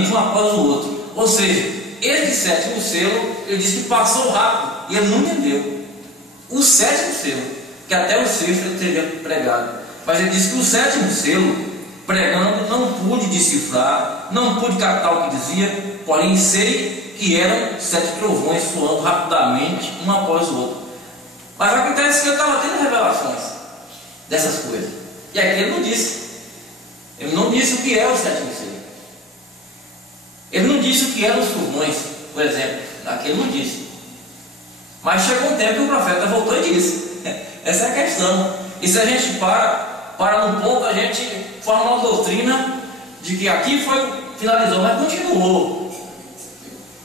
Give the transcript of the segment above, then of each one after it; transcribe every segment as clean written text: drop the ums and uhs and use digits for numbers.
um após o outro. Ou seja, esse sétimo selo, ele disse que passou rápido e ele não entendeu. O sétimo selo, que até o sexto ele teria pregado, mas ele disse que o sétimo selo, pregando, não pude decifrar, não pude captar o que dizia, porém sei que eram 7 trovões soando rapidamente, um após o outro. Mas acontece que eu estava tendo revelações dessas coisas, e aqui ele não disse. Ele não disse o que é o sétimo selo. Ele não disse o que eram os trovões, por exemplo. Aqui ele não disse. Mas chegou um tempo que o profeta voltou e disse. Essa é a questão. E se a gente para num ponto, a gente forma uma doutrina de que aqui finalizou, mas continuou.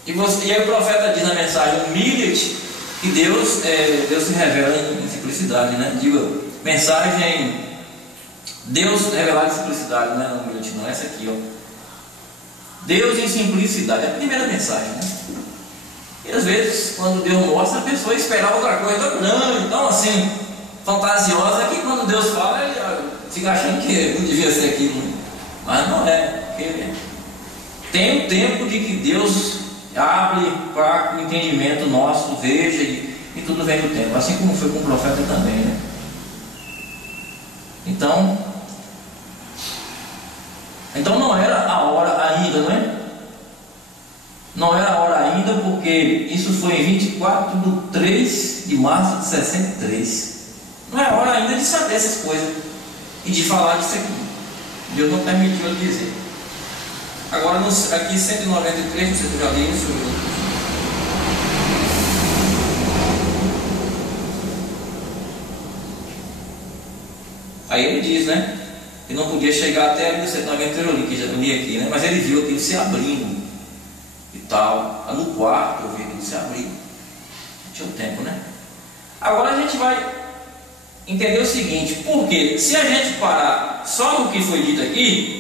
E aí o profeta diz na mensagem: humilha-te, que Deus se revela em simplicidade, né? Diga, mensagem, Deus revelado em simplicidade, não é humilha-te, não, essa aqui, ó. Deus em simplicidade, é a primeira mensagem, né? E às vezes, quando Deus mostra, a pessoa espera outra coisa grande, então assim, fantasiosa, que quando Deus fala, ele fica achando que não devia ser aquilo, mas não é, porque tem um tempo de que Deus abre para o entendimento nosso, veja, e tudo vem do tempo, assim como foi com o profeta também, né? Então não era a hora ainda, não é? Não era a hora ainda, porque isso foi em 24 de 3 de março de 63. Não é a hora ainda de saber essas coisas e de falar disso aqui. Deus não permitiu eu dizer. Agora, aqui 193, não sei se eu já li isso. Aí ele diz, né? Que não podia chegar até ali no 193, que já li aqui, né? Mas ele viu aquilo se abrindo e tal. No quarto eu vi aquilo se abrindo. Tinha um tempo, né? Agora a gente vai entender o seguinte: porque se a gente parar só no que foi dito aqui,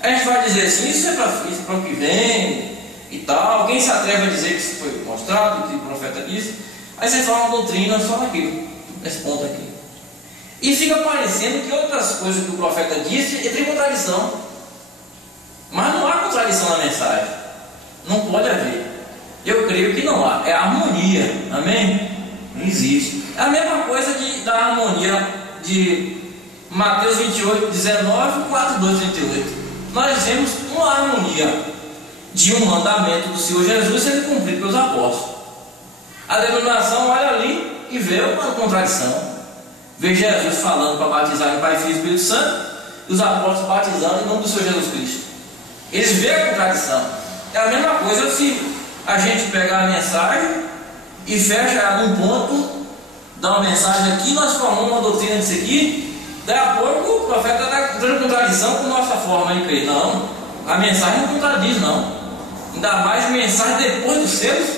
a gente vai dizer assim, isso é para o que vem e tal. Alguém se atreve a dizer que isso foi mostrado, que o profeta disse. Aí você fala uma doutrina só naquilo, nesse ponto aqui. E fica parecendo que outras coisas que o profeta disse tem contradição. Mas não há contradição na mensagem. Não pode haver. Eu creio que não há. É harmonia. Amém? Não existe. É a mesma coisa da harmonia de Mateus 28, 19, 4, 2, 28. Nós vemos uma harmonia de um mandamento do Senhor Jesus sendo cumprido pelos apóstolos. A denominação olha ali e vê uma contradição. Vê Jesus falando para batizar em Pai, Filho e Espírito Santo, e os apóstolos batizando em nome do Senhor Jesus Cristo. Eles veem a contradição. É a mesma coisa se a gente pegar a mensagem e fecha ela num ponto, dá uma mensagem aqui, nós formamos uma doutrina disso aqui, daí a pouco o profeta está entrando em contradição com nossa forma de crer. Não, a mensagem não contradiz, não. Ainda mais mensagem depois dos selos,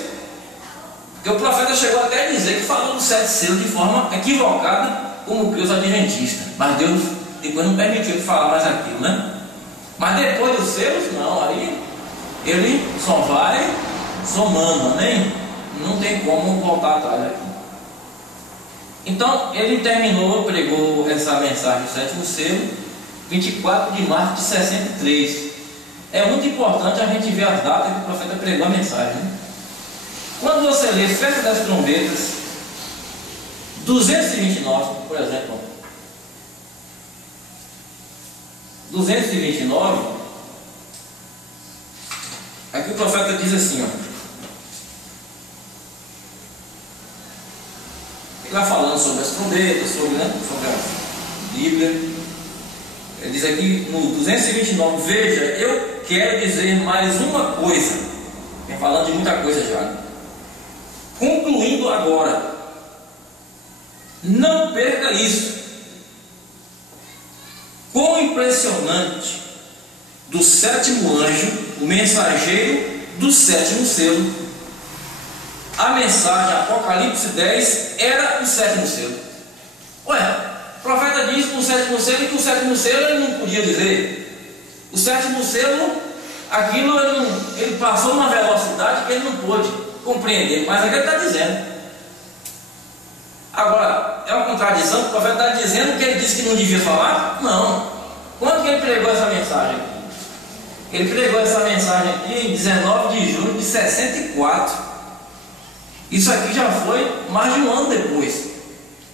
porque o profeta chegou até a dizer que falou dos 7 selos de forma equivocada, como que os adventistas, mas Deus depois não permitiu ele falar mais aquilo, né? Mas depois dos selos, não, aí ele só vai somando, amém? Não tem como voltar atrás aqui. Então ele pregou essa mensagem do 7º selo, 24 de março de 63. É muito importante a gente ver as datas que o profeta pregou a mensagem, né? Quando você lê Festa das Trombetas 229, por exemplo, 229, aqui o profeta diz assim, ó, ele vai falando sobre as trombetas, sobre a Bíblia. Ele diz aqui no 229, veja, eu quero dizer mais uma coisa, vem falando de muita coisa já, concluindo agora, não perca isso. Quão impressionante do 7º anjo, o mensageiro do 7º selo. A mensagem Apocalipse 10 era o 7º selo. Ué, o profeta disse no 7º selo que o 7º selo ele não podia dizer. O 7º selo, aquilo ele passou uma velocidade que ele não pôde compreender, mas é o que ele está dizendo. Agora, é uma contradição que o profeta está dizendo que ele disse que não devia falar? Não. Quando que ele pregou essa mensagem? Ele pregou essa mensagem aqui em 19 de junho de 64. Isso aqui já foi mais de um ano depois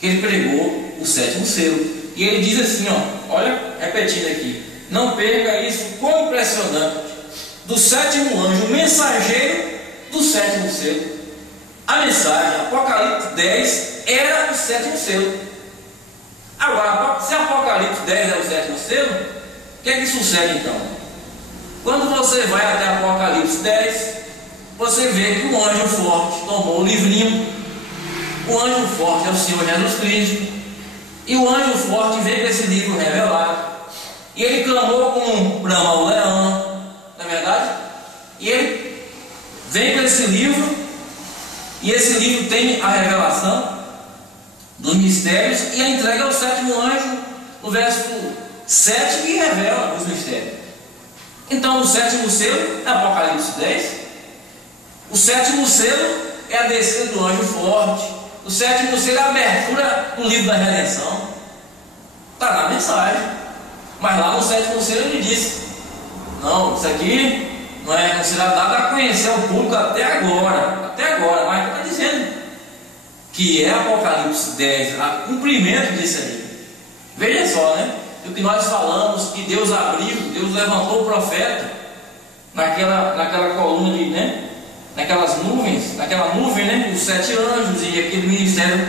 que ele pregou o 7º selo. E ele diz assim, ó, olha, repetindo aqui: não perca isso, quão impressionante, do 7º anjo, o mensageiro do 7º selo. A mensagem, Apocalipse 10, era o 7º selo. Agora, se Apocalipse 10 é o 7º selo, o que é que sucede então? Quando você vai até Apocalipse 10, você vê que o anjo forte tomou o livrinho. O anjo forte é o Senhor Jesus Cristo. E o anjo forte veio com esse livro revelado. E ele clamou como brama o leão, não é verdade? E ele vem com esse livro. E esse livro tem a revelação dos mistérios e a entrega ao 7º anjo, no verso 7, que revela os mistérios. Então o 7º selo é Apocalipse 10. O 7º selo é a descida do anjo forte. O 7º selo é a abertura do livro da redenção. Está na mensagem. Mas lá no 7º selo ele disse: não, isso aqui não será dado a conhecer ao público até agora. Até agora, mas está dizendo que é Apocalipse 10, a cumprimento disso aí. Veja só, né? O que nós falamos, que Deus abriu, Deus levantou o profeta naquela coluna de, né? Naquela nuvem, né? Os 7 anjos e aquele ministério.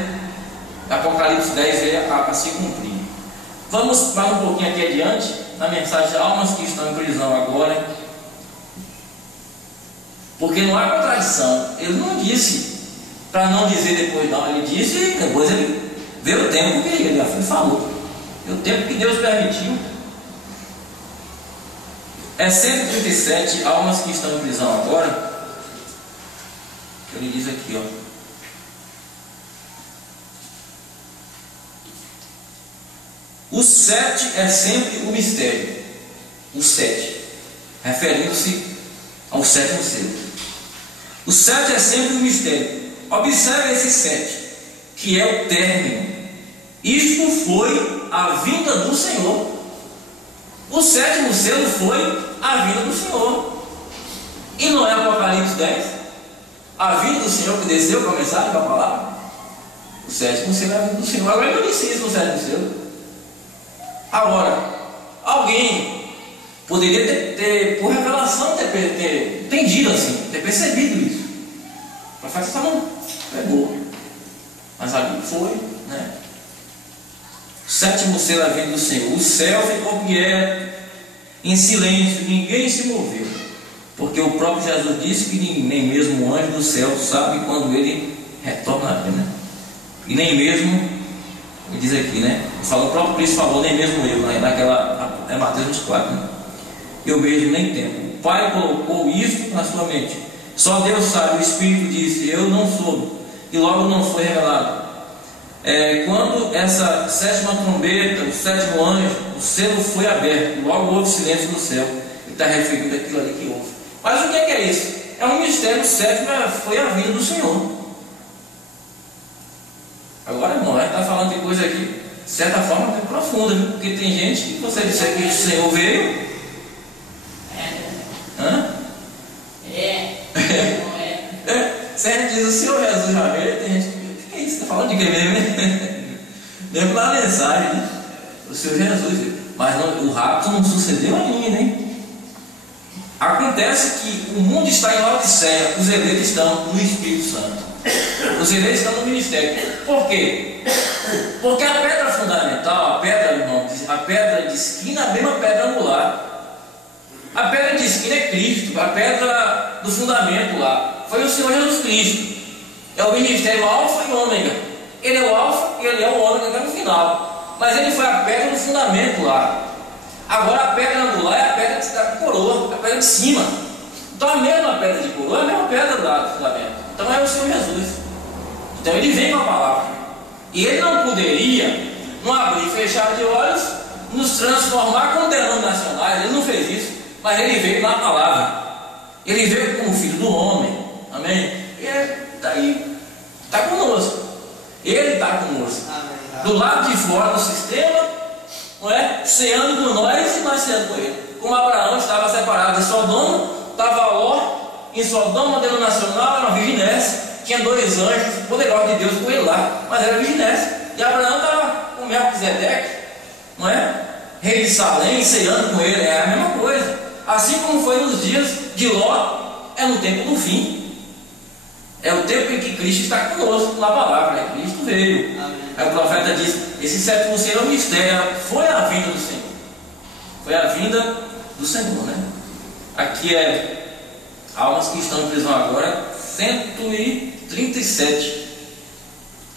Apocalipse 10 veio a se cumprir. Vamos mais um pouquinho aqui adiante, na mensagem de almas que estão em prisão agora. Porque não há contradição. Ele não disse para não dizer depois, não. Ele disse, depois ele veio o tempo que ele falou. Veio o tempo que Deus permitiu. É 137 almas que estão em prisão agora. Ele diz aqui, ó. O 7 é sempre o mistério. O 7, referindo-se ao 7º selo. O 7 é sempre um mistério. Observe esse 7, que é o término. Isto foi a vinda do Senhor. O 7º selo foi a vinda do Senhor. E não é Apocalipse 10? A vinda do Senhor que desceu com a mensagem, com a palavra. O 7º selo é a vinda do Senhor. Agora eu não disse isso no 7º selo. Agora, alguém poderia ter por revelação, ter entendido assim, ter percebido isso. O profeta está não pegou. Mas ali foi, né? O 7º selo é a vinda do Senhor. O céu ficou quieto, em silêncio, ninguém se moveu. Porque o próprio Jesus disse que nem mesmo o anjo do céu sabe quando ele retornaria, né? E nem mesmo, ele diz aqui, né? O próprio Cristo falou, nem mesmo eu, naquela, é Mateus 24, né? Eu mesmo nem tempo. O Pai colocou isso na sua mente. Só Deus sabe. O Espírito disse: eu não soube, e logo não foi revelado. Quando essa 7ª trombeta, o 7º anjo, o selo foi aberto, logo houve silêncio no céu. Ele está referindo aquilo ali que houve. Mas o que é isso? É um mistério. O 7º foi a vinda do Senhor. Agora, irmão, a gente está falando de coisa aqui, de certa forma, muito profunda, viu? Porque tem gente que você disser que o Senhor veio. Se a gente diz o Senhor Jesus já veio, tem gente que é isso? Está falando de quem mesmo, né? Mesmo na mensagem, né? O Senhor Jesus. Mas não, o rapto não sucedeu ainda, hein? Acontece que o mundo está em Laodiceia, os eleitos estão no Espírito Santo. Os eleitos estão no ministério. Por quê? Porque a pedra fundamental, a pedra de esquina, é a mesma pedra angular. A pedra de esquina é Cristo, a pedra do fundamento lá foi o Senhor Jesus Cristo. É o ministério alfa e ômega. Ele é o alfa e ele é o ômega até no final. Mas ele foi a pedra do fundamento lá. Agora a pedra angular é a pedra da coroa, a pedra de cima. Então a mesma pedra de coroa é a mesma pedra lá do fundamento. Então é o Senhor Jesus. Então ele vem com a palavra. E ele não poderia, não abrir e fechar de olhos, nos transformar como denominacionais. Ele não fez isso. Mas ele veio na palavra. Ele veio como filho do homem. Amém? E está aí. Está conosco. Ele está conosco. Do lado de fora do sistema, não é? Ceando com nós e nós ceando com ele. como Abraão estava separado de Sodoma, estava Ló em Sodoma denominacional, era uma virginesse, tinha 2 anjos poderosos de Deus com ele lá, mas era virginesse. E Abraão estava com Melquisedeque, não é? Rei de Salém, ceando com ele, é a mesma coisa. Assim como foi nos dias de Ló, é no tempo do fim. É o tempo em que Cristo está conosco na palavra, né? Cristo veio. Amém. Aí o profeta diz: esse 7º selo é um mistério, foi a vinda do Senhor. Foi a vinda do Senhor, né? Aqui é almas que estão em prisão agora, 137.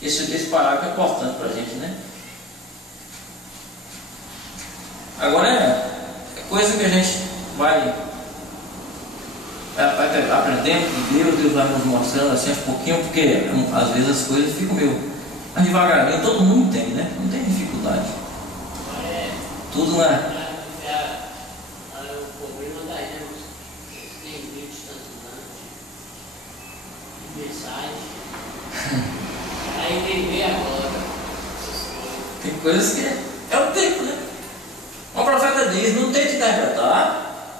Esse parágrafo é importante para a gente, né? Agora é coisa que a gente vai aprendendo com Deus vai nos mostrando assim um pouquinho, porque às vezes as coisas ficam meio mais devagarinho, todo mundo entende, né? Não tem dificuldade. Tudo na. O problema da gente tem 20 e tantos anos de mensagem. Aí entender agora essas coisas. Tem coisas que é o tempo, né? O profeta diz: não tente interpretar,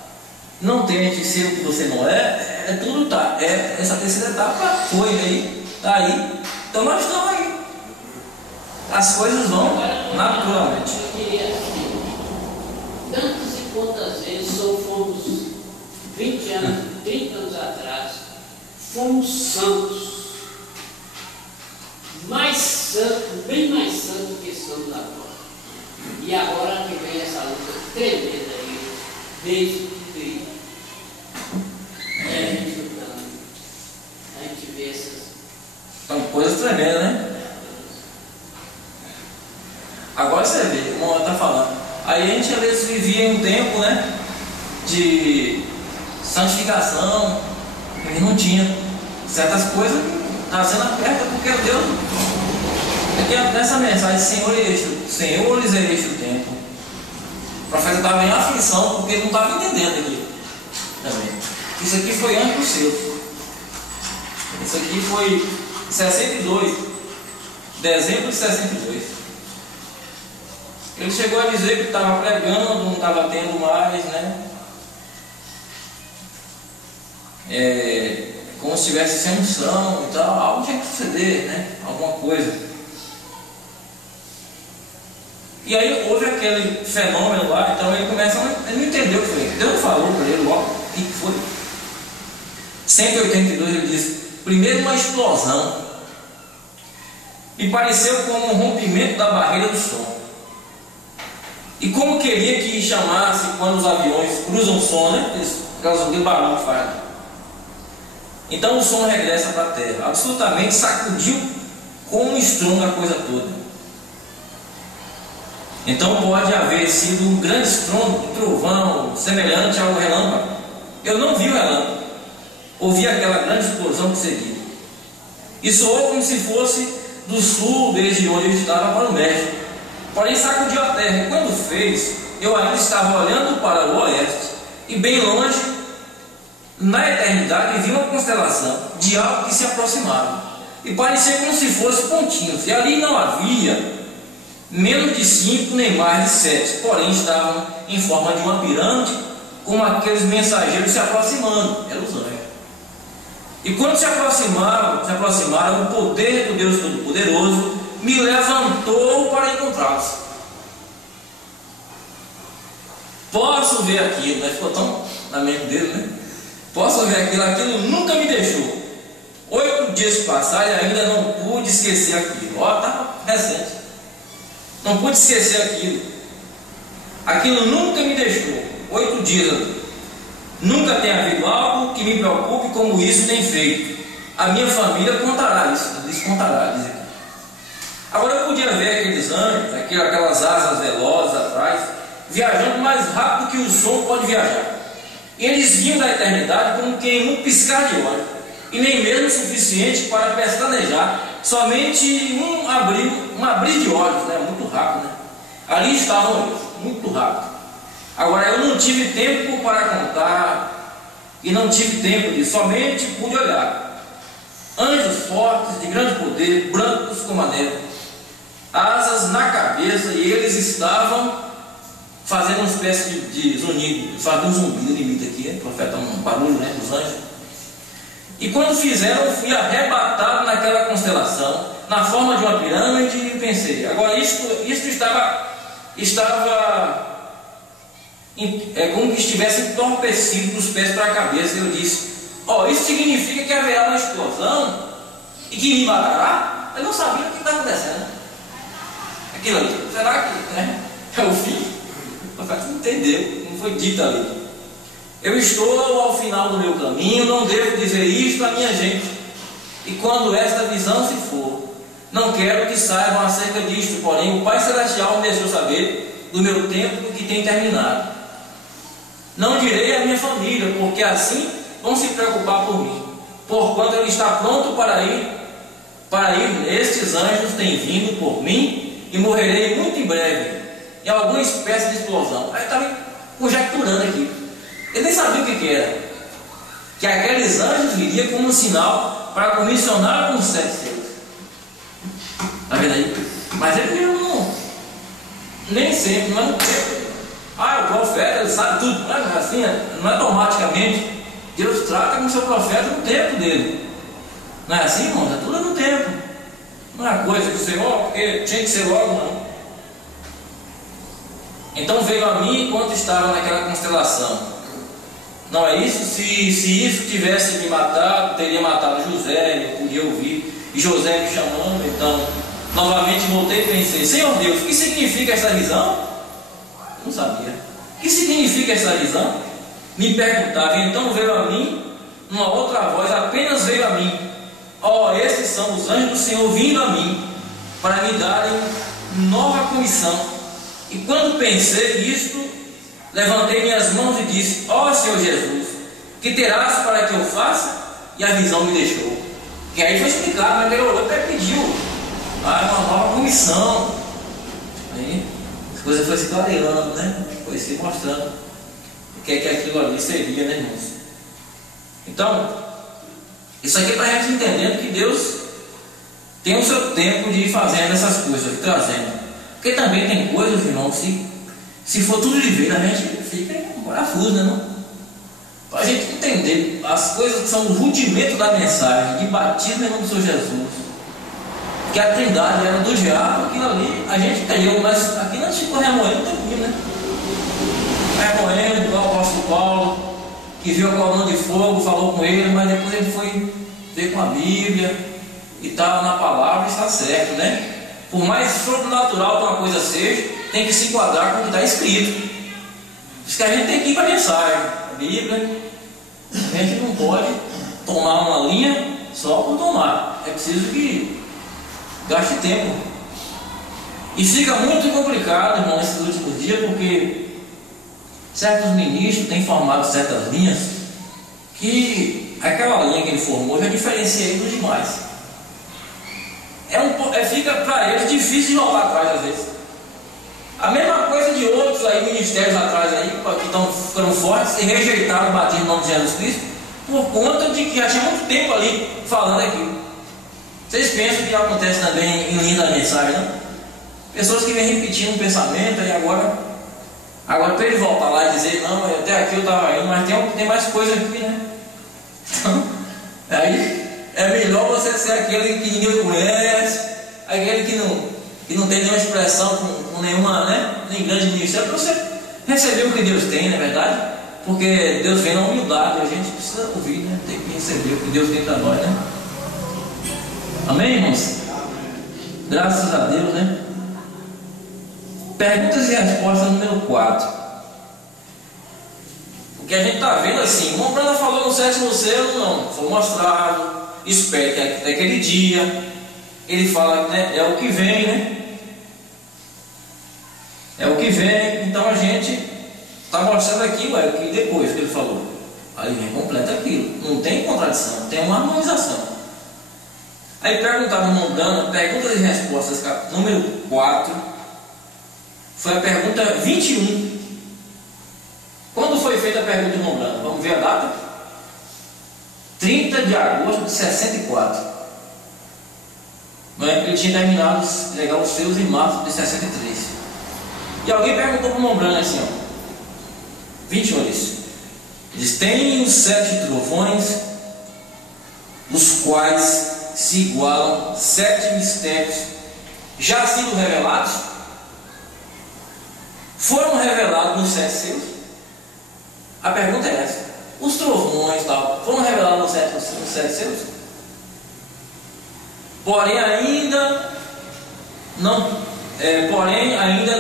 não tente ser o que você não é, tudo tá. Essa terceira etapa foi aí, tá aí. Então nós estamos aí. As coisas vão naturalmente. Eu queria assim, tantas e quantas vezes fomos 20 anos, 30 anos atrás, fomos santos. Mais santos, bem mais santos que somos agora. E agora que vem essa luta tremenda aí, desde que a gente lutando, a gente vê essas. São coisas tremendas, né? Agora você vê, como ela está falando. Aí a gente às vezes vivia um tempo, né, de santificação, a gente não tinha certas coisas que estavam sendo abertas, porque Deus. Aqui nessa mensagem, senhores, é este o tempo. O profeta estava em aflição porque ele não estava entendendo aqui também. Isso aqui foi antes do seu. Isso aqui foi 62, dezembro de 62. Ele chegou a dizer que estava pregando, não estava tendo mais, né? Como se tivesse sem unção e tal, algo tinha que suceder, né? Alguma coisa. E aí houve aquele fenômeno lá, então ele começa ele não entendeu o que foi. Deus falou para ele logo o que foi. 182 ele diz: primeiro uma explosão, e pareceu como um rompimento da barreira do som. E como queria que chamasse quando os aviões cruzam o som, né? Eles causam aquele barulho que faz. Então o som regressa para a terra, absolutamente sacudiu com um estrondo a coisa toda. Então pode haver sido um grande estrondo, um trovão, semelhante ao relâmpago. Eu não vi o relâmpago, ouvi aquela grande explosão que seguiu. E soou como se fosse do sul, desde onde eu estava, para o México. Porém sacudiu a terra, e quando fez, eu ainda estava olhando para o oeste, e bem longe, na eternidade, vi uma constelação de algo que se aproximava, e parecia como se fosse pontinhos, e ali não havia menos de 5 nem mais de 7, porém estavam em forma de uma pirâmide, como aqueles mensageiros se aproximando, eram os anjos. E quando se aproximaram, o poder do Deus Todo-Poderoso me levantou para encontrá-los. Posso ver aquilo, né? Ficou tão na mente dele, né? Posso ver aquilo nunca me deixou. 8 dias passaram e ainda não pude esquecer aquilo. Ó, estava recente. Não pude esquecer aquilo. Aquilo nunca me deixou. 8 dias. Nunca tem havido algo que me preocupe como isso tem feito. A minha família contará isso. Eles contará, diz aqui. Agora eu podia ver aqueles anjos, aquelas asas velozes atrás, viajando mais rápido que o som pode viajar. E eles vinham da eternidade como quem num piscar de olhos, e nem mesmo o suficiente para pestanejar, somente um abrir de olhos, né? Muito rápido, né? Ali estavam eles, muito rápido. Agora eu não tive tempo para contar, e não tive tempo de, somente pude olhar. Anjos fortes, de grande poder, brancos como a neve, asas na cabeça, e eles estavam fazendo uma espécie de zunido, fazendo um zumbido de mito aqui, para afetar um barulho, né, dos anjos. E quando fizeram, eu fui arrebatado naquela constelação, na forma de uma pirâmide, e pensei, agora isto estava como que estivesse entorpecido dos pés para a cabeça. Eu disse, isso significa que haverá uma explosão e que me matará? Eu não sabia o que estava acontecendo. Aquilo ali, será que é o fim? O profeta não entendeu, não foi dito ali. Eu estou ao final do meu caminho, não devo dizer isto à minha gente. E quando esta visão se for, não quero que saibam acerca disto, porém o Pai Celestial me deixou saber do meu tempo que tem terminado. Não direi à minha família, porque assim vão se preocupar por mim. Porquanto ele está pronto para ir, estes anjos têm vindo por mim e morrerei muito em breve, em alguma espécie de explosão. Aí estava conjecturando aqui. Ele nem sabia o que era. Que aqueles anjos viriam como um sinal para comissionar com os 7 selos. Está vendo aí? Mas ele não, nem sempre, não é no tempo. O profeta, ele sabe tudo. Não é assim, não é automaticamente. Deus trata com o seu profeta no tempo dele. Não é assim, irmãos? É tudo no tempo. Não é coisa que o Senhor, porque tinha que ser logo, não. Então veio a mim enquanto estava naquela constelação. Não é isso? Se isso tivesse me matado, teria matado José, eu podia ouvir. E José me chamando, então novamente voltei e pensei, Senhor Deus, o que significa essa visão? Eu não sabia. O que significa essa visão? Me perguntava, e então veio a mim uma outra voz, apenas veio a mim. Esses são os anjos do Senhor vindo a mim, para me darem nova comissão. E quando pensei nisto, levantei minhas mãos e disse, Senhor Jesus, que terás para que eu faça? E a visão me deixou. Que aí foi explicado, mas ele orou e pediu uma nova comissão. Aí a coisa foi se clareando, né? Foi se mostrando o que é que aquilo ali seria, né, irmãos? Então, isso aqui é para a gente entendendo que Deus tem o seu tempo de ir fazendo essas coisas, de trazendo. Porque também tem coisas, irmãos, se for tudo de vez, a gente fica em parafuso, né, não? Para a gente entender as coisas que são o rudimento da mensagem de batismo em nome do Senhor Jesus, que a trindade era do diabo, aquilo ali a gente entendeu, mas aqui não ficou remoendo também, né? Remoendo, igual o apóstolo Paulo, que viu a coluna de fogo, falou com ele, mas depois ele foi ver com a Bíblia e tal, na palavra, está certo, né? Por mais sobrenatural que uma coisa seja, tem que se enquadrar com o que está escrito. Por isso que a gente tem que ir para a mensagem, a Bíblia. A gente não pode tomar uma linha só por tomar. É preciso que gaste tempo. E fica muito complicado, irmão, nesses últimos dias, porque certos ministros têm formado certas linhas que aquela linha que ele formou já diferencia ele dos demais. Fica para eles difícil de voltar atrás às vezes. A mesma coisa de outros aí, ministérios atrás aí, que foram fortes e rejeitaram o batismo no nome de Jesus Cristo, por conta de que já tinha muito tempo ali falando aquilo. Vocês pensam que acontece também em linha da mensagem, não? Pessoas que vêm repetindo um pensamento e agora para ele voltar lá e dizer, não, até aqui eu estava indo, mas tem mais coisa aqui, né? Então, aí é melhor você ser aquele que ninguém conhece, aquele que não tem nenhuma expressão com nenhuma, né? Nem grande ministério, para você receber o que Deus tem, não é verdade? Porque Deus vem na humildade, a gente precisa ouvir, né? Tem que receber o que Deus tem para nós, né? Amém, irmãos? Graças a Deus, né? Perguntas e respostas número 4. Porque a gente está vendo assim, o irmão Branda falou no 7º selo, não, foi mostrado, espere que até aquele dia, ele fala, né, é o que vem, né? É o que vem, então a gente está mostrando aqui, o que depois que ele falou. Aí vem completa aquilo, não tem contradição, tem uma harmonização. Aí perguntava no irmão Branda, perguntas e respostas, número 4. Foi a pergunta 21. Quando foi feita a pergunta do irmão Branda? Vamos ver a data? 30 de agosto de 64. Ele tinha terminado de legar os seus em março de 63. E alguém perguntou para o irmão Branham assim, ó, 21 diz, tem os 7 trovões, os quais se igualam 7 mistérios já sido revelados, foram revelados nos 7 selos. A pergunta é essa: os trovões tal foram revelados nos 7 selos? Porém ainda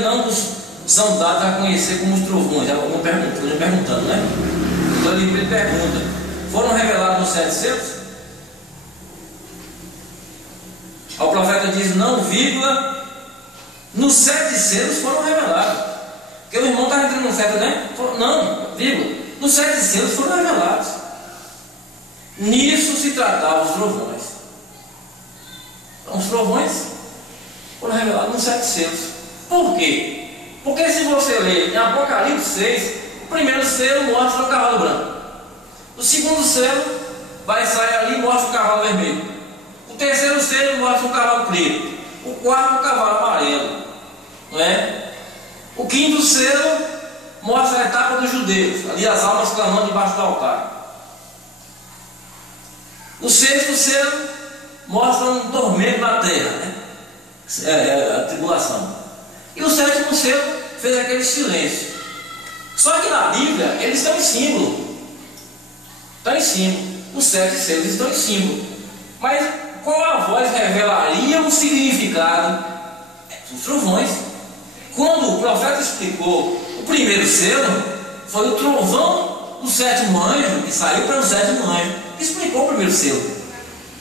não nos são dados a conhecer como os trovões. Estou perguntando, né? Então ele pergunta: foram revelados nos 7 selos? O profeta diz: não, vírgula, nos 7 selos foram revelados. Porque o irmão está entrando no certo, né? Não, vírgula, nos 7 selos foram revelados. Nisso se tratava os trovões. Então os trovões foram revelados nos 7 selos. Por quê? Porque se você ler em Apocalipse 6, o primeiro selo mostra o cavalo branco. O segundo selo vai sair ali e mostra o cavalo vermelho. O terceiro selo mostra o cavalo preto. O quarto, o cavalo amarelo. Não é? O quinto selo mostra a etapa dos judeus, ali as almas clamando debaixo do altar. O sexto selo mostra um tormento na terra, né? A tribulação. E o sétimo selo fez aquele silêncio. Só que na Bíblia eles estão em símbolo. Estão em símbolo. Os 7 selos estão em símbolo. Mas qual a voz revelaria o significado? Os trovões. Quando o profeta explicou o primeiro selo, foi o trovão do 7º anjo, que saiu para o 7º anjo, que explicou o primeiro selo.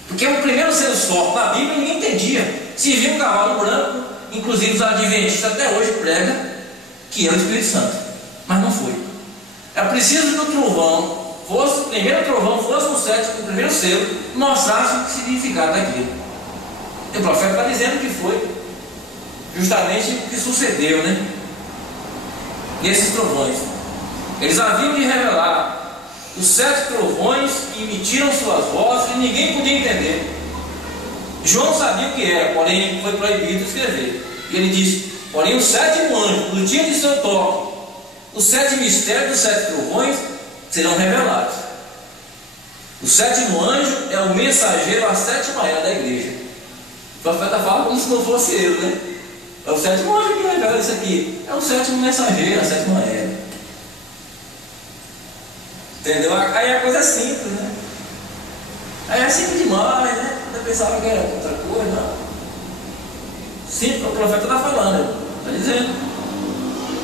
Porque o primeiro selo só na Bíblia ninguém entendia. Se via um cavalo branco, inclusive os adventistas até hoje pregam que é o Espírito Santo, mas não foi. É preciso que o trovão fosse, o primeiro trovão fosse o primeiro selo, mostrasse o significado daquilo. E o profeta está dizendo que foi justamente o que sucedeu, né? Nesses trovões. Eles haviam de revelar os 7 trovões que emitiram suas vozes e ninguém podia entender. João sabia o que era, porém foi proibido escrever. E ele disse: porém o 7º anjo, no dia de seu toque, os 7 mistérios dos 7 trovões serão revelados. O 7º anjo é o mensageiro, a 7ª era da igreja. O profeta fala como se não fosse ele, né? É o 7º anjo que revela isso aqui. É o 7º mensageiro, a 7ª era. Entendeu? Aí a coisa é simples, né? Aí é simples demais, né? Eu pensava que era outra coisa, não. Simples, o profeta está falando, está dizendo.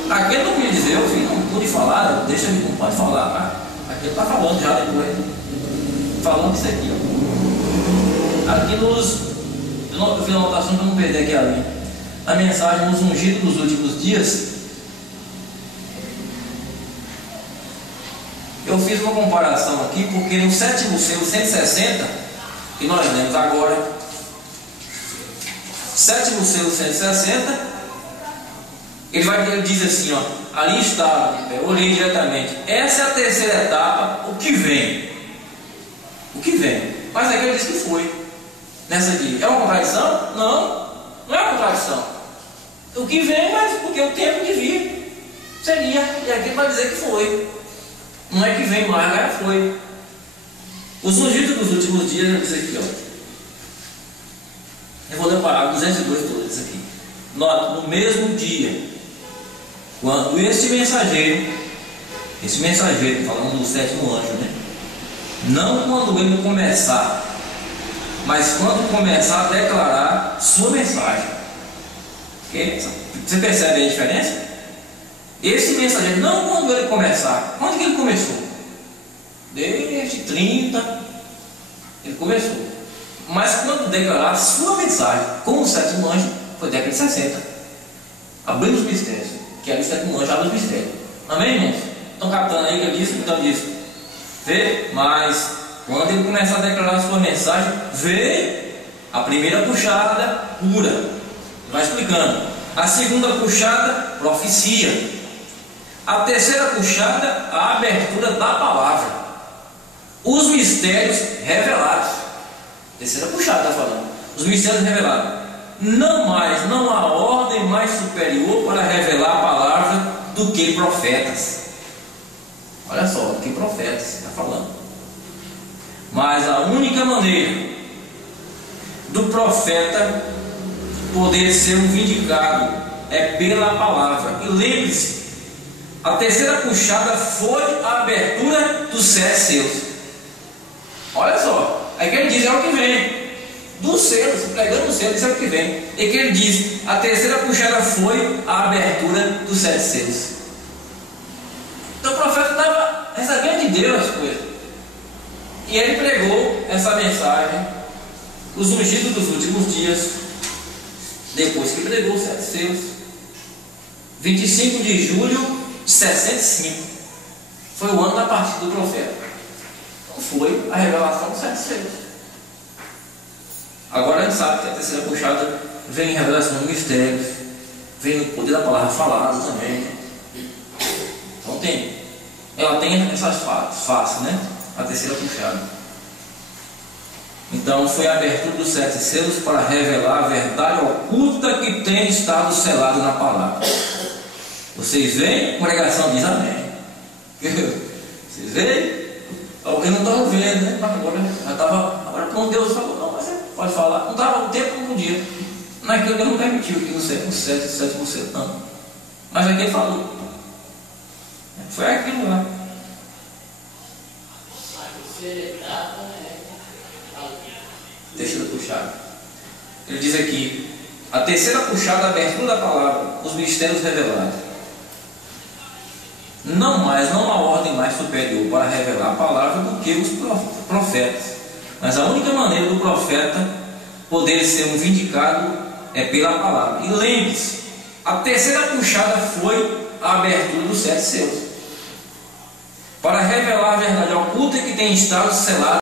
Aquele não podia dizer, eu filho, não pude falar, deixa ele, não pode falar. Aquele está falando já depois. Falando isso aqui, ó. Aqui eu fiz uma anotação para não perder aqui a linha. A mensagem nos ungidos dos últimos dias, eu fiz uma comparação aqui, porque no 7º selo 160, que nós lemos agora, 7º selo 160, ele diz assim, ó, ali está, eu olhei diretamente, essa é a terceira etapa, o que vem. O que vem. Mas aqui ele diz que foi. Nessa aqui. É uma contradição? Não, não é uma contradição. O que vem, mas porque o tempo de vir seria, e aqui vai dizer que foi. Não é que vem mais, já foi. Os ungidos dos últimos dias, eu disse aqui, ó. Eu vou ler o parágrafo 202 todo isso aqui. Nota, no mesmo dia, quando este mensageiro, falando do 7º anjo, né? Não quando ele começar, mas quando começar a declarar sua mensagem. Você percebe a diferença? Esse mensageiro, não quando ele começar. Quando que ele começou? Desde 30 ele começou. Mas quando declarar sua mensagem com o 7º anjo, foi década de 60. Abrindo os mistérios. Que ali o 7º anjo abre os mistérios. Amém, irmãos? Estão captando aí que eu disse? Então disse. Vê, mas quando ele começar a declarar sua mensagem, vê a primeira puxada, cura. Vai explicando. A segunda puxada, profecia. A terceira puxada, a abertura da palavra. Os mistérios revelados. Terceira puxada está falando. Os mistérios revelados. não há ordem mais superior para revelar a palavra do que profetas. Olha só, do que profetas, está falando. Mas a única maneira do profeta poder ser um vindicado é pela palavra. E lembre-se, a terceira puxada foi a abertura dos 7 selos. Olha só, aí que ele diz é o que vem. Dos selos, pregando os selos, é o que vem. E que ele diz, a terceira puxada foi a abertura dos 7 selos. Então o profeta estava recebendo de Deus as coisas. E ele pregou essa mensagem, os ungidos dos últimos dias, depois que pregou os 7 selos. 25 de julho de 65. Foi o ano da partida do profeta. Então foi a revelação dos 7 selos. Agora a gente sabe que a terceira puxada vem em revelação de mistérios, vem no poder da palavra falada também. Então ela tem essas faces, né? A terceira puxada. Então foi a abertura dos 7 selos para revelar a verdade oculta que tem estado selada na palavra. Vocês veem? A congregação diz amém. Vocês veem? Alguém não estava vendo, né? Agora quando Deus falou, não, mas você pode falar. Não estava o tempo, não podia. Naquilo Deus não permitiu que no sétimo selo, não. Mas aqui ele falou. Foi aquilo lá. Terceira puxada. Ele diz aqui: a terceira puxada, a abertura da palavra, os mistérios revelados. Não há ordem mais superior para revelar a palavra do que os profetas. Mas a única maneira do profeta poder ser um vindicado é pela palavra. E lembre-se, a terceira puxada foi a abertura dos 7 selos, para revelar a verdade oculta que tem estado selada